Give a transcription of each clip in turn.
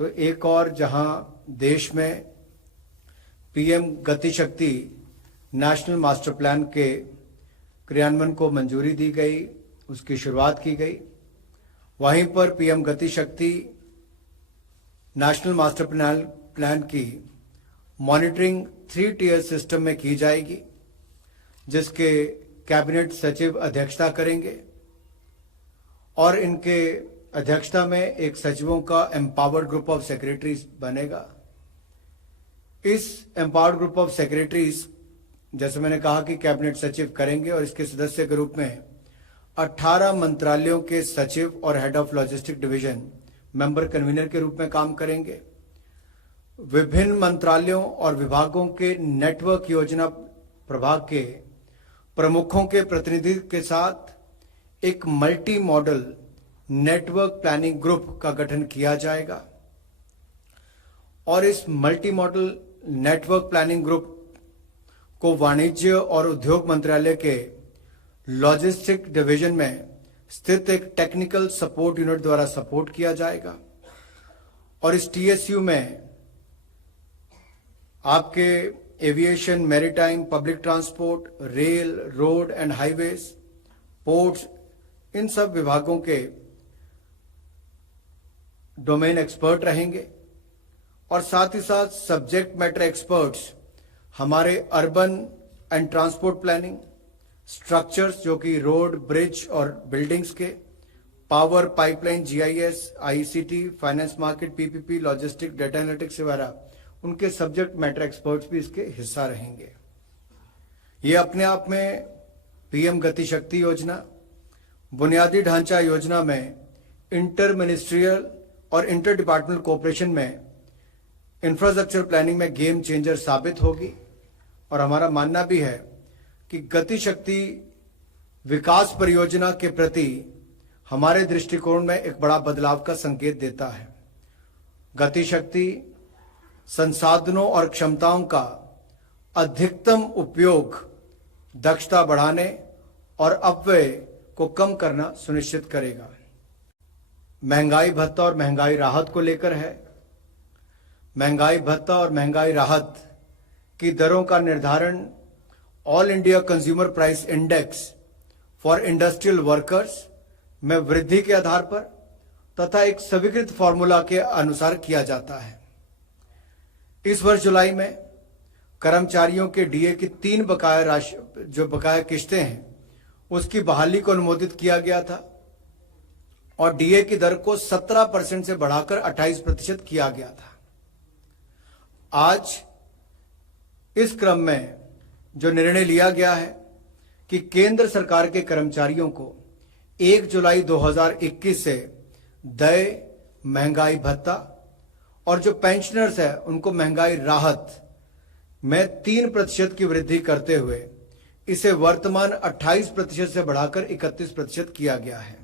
तो एक और जहां देश में पीएम गति शक्ति नेशनल मास्टर प्लान के क्रियान्वयन को मंजूरी दी गई, उसकी शुरुआत की गई, वहीं पर पीएम गति शक्ति नेशनल मास्टर प्लान की मॉनिटरिंग 3 टियर सिस्टम में की जाएगी, जिसके कैबिनेट सचिव अध्यक्षता करेंगे और इनके अध्यक्षता में एक सचिवों का एम्पावर्ड ग्रुप ऑफ सेक्रेटरीज बनेगा। इस एम्पावर्ड ग्रुप ऑफ सेक्रेटरीज, जैसे मैंने कहा कि कैबिनेट सचिव करेंगे, और इसके सदस्य के रूप में 18 मंत्रालयों के सचिव और head of logistic division member convener के रूप में काम करेंगे। विभिन्न मंत्रालयों और विभागों के नेटवर्क योजना प्रभाग के प्रमुखों के प्रतिनिधि के साथ एक multi modal network planning group का गठन किया जाएगा और इस multi modal network planning group को वाणिज्य और उद्योग मंत्रालय के लॉजिस्टिक डिवीजन में स्थित एक टेक्निकल सपोर्ट यूनिट द्वारा सपोर्ट किया जाएगा। और इस टीएसयू में आपके aviation, maritime, public transport, rail, road and highways, ports, इन सब विभागों के डोमेन एक्सपर्ट रहेंगे और साथ ही साथ सब्जेक्ट मैटर एक्सपर्ट्स हमारे urban and transport planning, structures जो कि रोड, ब्रिज और बिल्डिंग्स के, power, pipeline, GIS, ICT, finance market, PPP, logistic, data analytics वगैरह, उनके सब्जेक्ट मैटर एक्सपर्ट्स भी इसके हिस्सा रहेंगे। ये अपने आप में पीएम गति शक्ति योजना बुनियादी ढांचा योजना में इंटर मिनिस्ट्रियल और इंटर डिपार्टमेंटल कोऑपरेशन में इंफ्रास्ट्रक्चर प्लानिंग में गेम चेंजर साबित होगी। और हमारा मानना भी है कि गति शक्ति विकास परियोजना के प्रति हमारे दृष्टिकोण में एक बड़ा बदलाव का संकेत देता है। गति शक्ति संसाधनों और क्षमताओं का अधिकतम उपयोग, दक्षता बढ़ाने और अपव्यय को कम करना सुनिश्चित करेगा। महंगाई भत्ता और महंगाई राहत को लेकर है। महंगाई भत्ता और महंगाई राहत की दरों का निर्धारण all India consumer price index for industrial workers में वृद्धि के आधार पर तथा एक स्वीकृत फॉर्मूला के अनुसार किया जाता है। इस वर्ष जुलाई में कर्मचारियों के डीए की 3 बकाया राशि, जो बकाया किस्तें हैं, उसकी बहाली को अनुमोदित किया गया था और डीए की दर को 17% से बढ़ाकर 28% किया गया था। आज इस क्रम में जो निर्णय लिया गया है कि केंद्र सरकार के कर्मचारियों को 1 जुलाई 2021 से देय महंगाई भत्ता और जो पेंशनर्स है उनको महंगाई राहत में 3% की वृद्धि करते हुए इसे वर्तमान 28% से बढ़ाकर 31% किया गया है।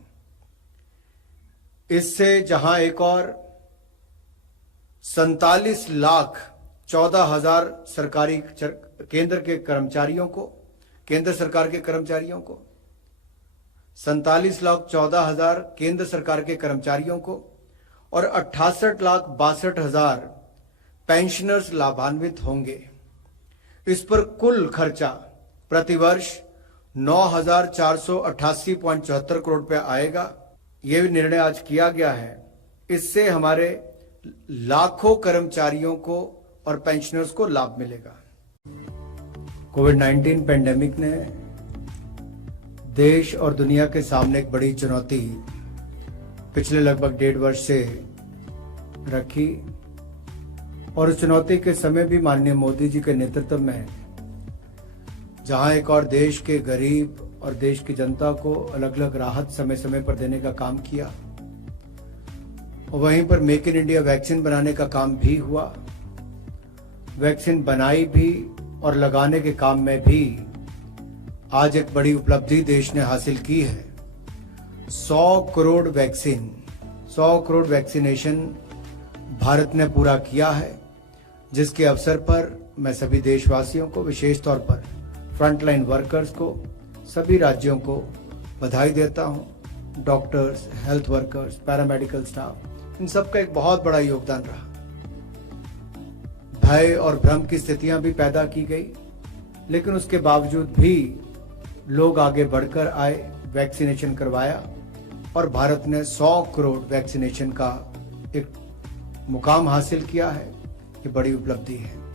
इससे जहां एक और 47,14,000 सरकारी केंद्र सरकार के कर्मचारियों को 47,14,000 केंद्र सरकार के कर्मचारियों को और 68,62,000 पेंशनर्स लाभान्वित होंगे। इस पर कुल खर्चा प्रतिवर्ष 9,488.74 करोड़ रुपया आएगा। यह भी निर्णय आज किया गया है। इससे हमारे लाखों कर्मचारियों को और पेंशनर्स को लाभ मिलेगा। कोविड-19 पेंडेमिक ने देश और दुनिया के सामने एक बड़ी चुनौती पिछले लगभग 1.5 वर्ष से रखी और उस चुनौती के समय भी माननीय मोदी जी के नेतृत्व में जहां एक और देश के गरीब और देश की जनता को अलग अलग राहत समय समय पर देने का काम किया और वहीं पर मेक इन इंडिया वैक्सीन बनाने का काम भी हुआ। वैक्सीन बनाई भी और लगाने के काम में भी आज एक बड़ी उपलब्धि देश ने हासिल की है। 100 करोड़ वैक्सीनेशन भारत ने पूरा किया है, जिसके अवसर पर मैं सभी देशवासियों को, विशेष तौर पर फ्रंटलाइन वर्कर्स को, सभी राज्यों को बधाई देता हूं। Doctors, health workers, paramedical staff, इन सब का एक बहुत बड़ा योगदान रहा। भय और भ्रम की स्थितियां भी पैदा की गई, लेकिन उसके बावजूद भी लोग आगे बढ़कर आए, वैक्सीनेशन करवाया और भारत ने 100 करोड़ वैक्सीनेशन का एक मुकाम हासिल किया है। ये बड़ी उपलब्धि है।